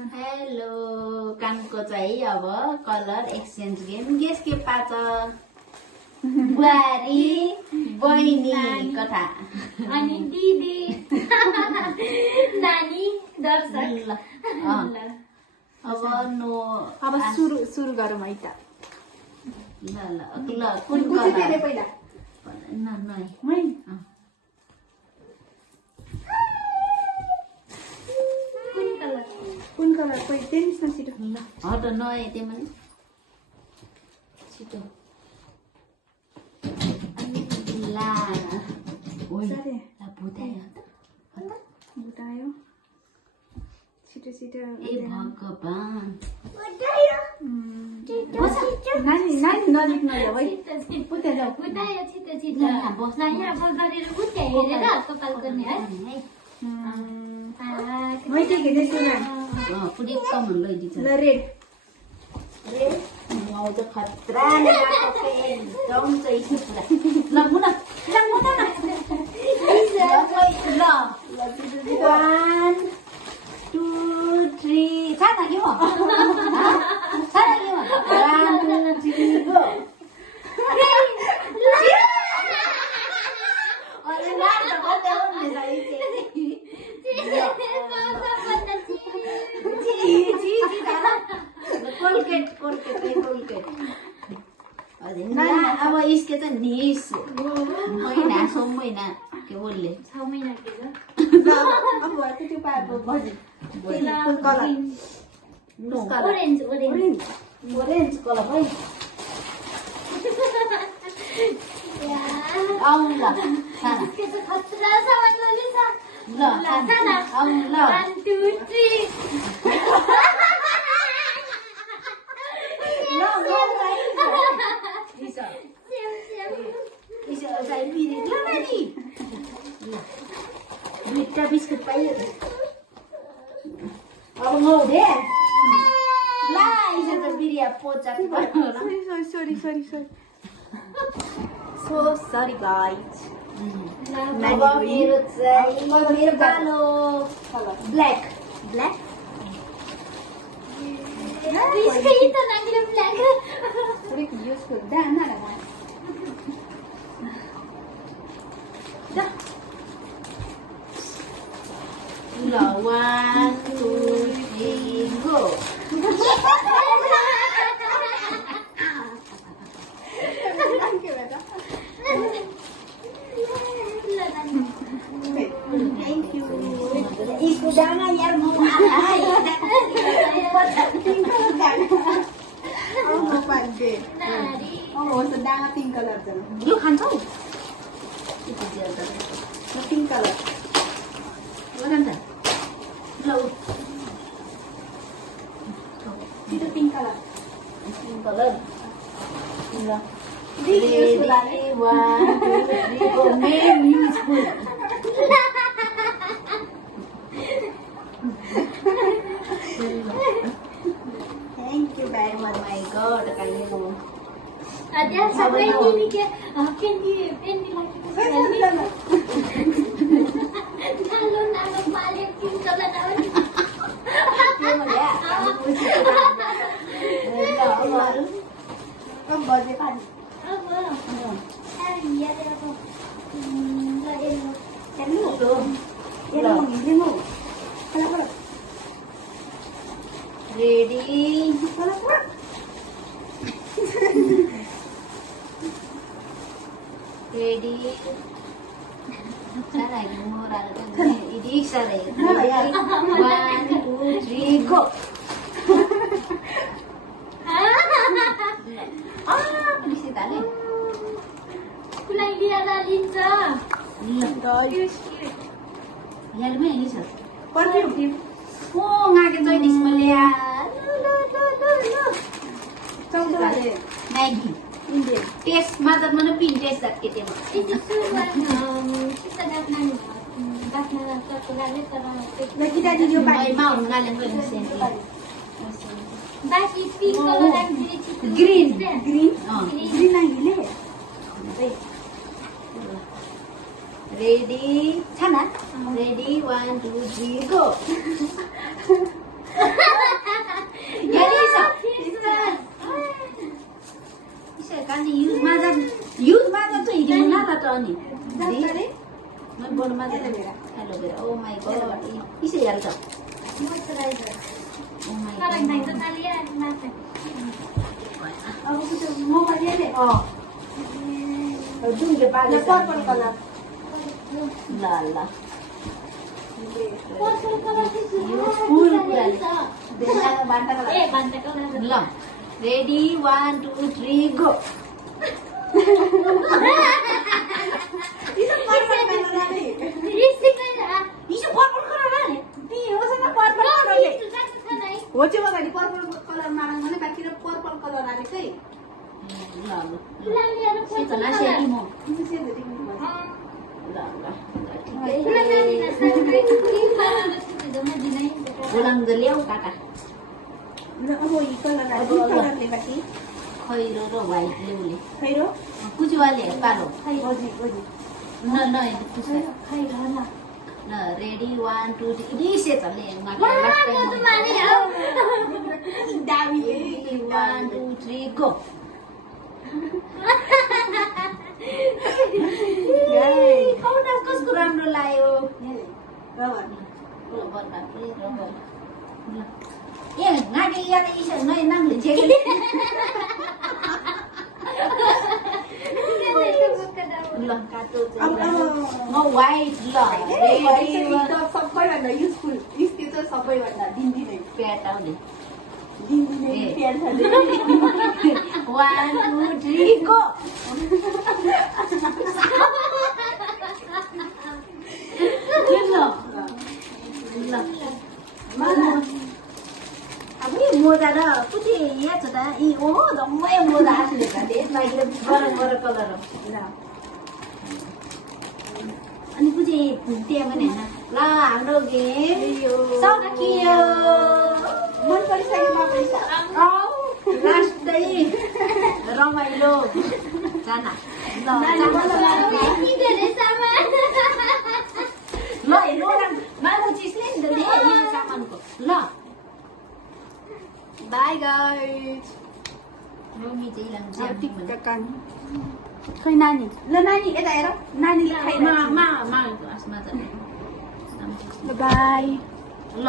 hello कानको चाहिँ अब कलर एक्सचेन्ज गेम गेस के पाछ बुहारी बहिनी कथा अनि दिदी नानी दर्शक अब नो अब सुरु गरौँ है त ल कुन कलर पहिला न कुन कलर पहिला टेनिसमा छिटो हट नआए त्यही छिटो ला भुटायो छिटो छिटो ए भगवान नानी नजिक नजाऊ है पुत्या जाऊ उतायो छिटो छिटो यहाँ गरेर उठ्या हेरेर कपाल गर्ने है मैं के घेदैछु न पुरै कम लैदिन्छ ल रेड आउँछ खतरा एकदम चाहिँ पुरा ल मुना ल 1 2 3 साना के हो साना के हो 1 2 3 गो अरे ना त बताउनु नि कोलगेट अब इसके त निस महिना सो महिना के बोलले 6 महिना के अब त्यो पाएको बजे कुन कलर ओरेन्ज कलर है आउँ ल साना के त खतरा सामान ललिस ल साना आउँ ल 1 2 3 दुईटा बिस्कुट पाइयो अब मौदे ला इसे त बिरिया पोचा सरी सो सरी गाइस मेरो चाहिँ कालो ब्ल्याक इसके त नागिले ब्ल्याक युजफुल दाना ल 1 2 3 गो थैंक यू इसको दाना यार म दाना पिंक कलर यो खान्छौ पिंक कलर लगान त ल छिटो पिंक कलर ल Ready, 1 2 3 go name useful thank you very much my god kayo ada sampai ini ke pendi lagi nalo balik pink color daun अब बजे पानी apa iya deh aku ready ready sana murah kan ini sana 1 2 3 go bisa tali kulai dia lincah guys यार में ini sah perfume oh ngagen joy disma lia 14 वाले Maggi Indian taste mother mana pin taste dat kita mah itu sudah kita dapat lucky दादी जो mai mau ngalen pun sen basi pink color dan green green oh green आइले ready sana ready 1 2 3 go aloe vera aloe vera oh my God इसे यार त moisturiser oh my कारण नहीं तो तालिया नाते अब कुछ मोबाइल ले जुन के पाले पर्पल कलर ल ल पर्पल कलर यो फुल कुरा देला बाटा ए बान्ता कलर ल रेडी 1 2 3 गो इसे पर्पल कलर आले रिसी पनि इसे पर्पल कलर आले ती होसँग पर्पल कलरले छ नै हो चाहिँ अगाडि पर्पल कलर मारौँ भने बाँकी पर्पल कलर आले चाहिँ ल ल लालिहरु सेतो ना सेती म इसे सेतो देख्नु ल ल पुरा नानीले साइड क्रीम कलर जम्मा दिनै बोलाङ द ल्याउ काका अब यी कलर आले कलरले बाँकी खैरो र व्हाइट ल्याउले खैरो कुचवाले कालो ओजी ओजी न न खै ल ल रेडी 1 2 3 इसे चले म त माने हो दामी 1 2 3 गो कौटा कसको राम्रो लाग्यो रबर रबर बाप्रे रबर ए नाटी या त इसे नै नामले जेके ल काटो अब म व्हाइट ल रेडी सबैभन्दा युजफुल त्यो चाहिँ सबैभन्दा दिनदिनै प्याट आउने दिनदिनै प्याड छ 1 2 3 गो अब मोजा र कुची यहाँ छ त यी ओ धम्मै मोजा आफूले त त्यसलाई गरम गरम कलर हो अनि कुची त्यहाँ पनि होइन ल हाम्रो गेम सकियो मन परिसक्यो पैसा लास्टै रमाइलो जाना ल यति धेरै सामान ल हेर्नु मागो चिजले नि त धेरै सामानको ल बाई गाइस मम्मी चाहिँ लान्छ खै नानी ल नानी यता हेर नानीले खाइ मा मा मा आसमा जाने बाई ल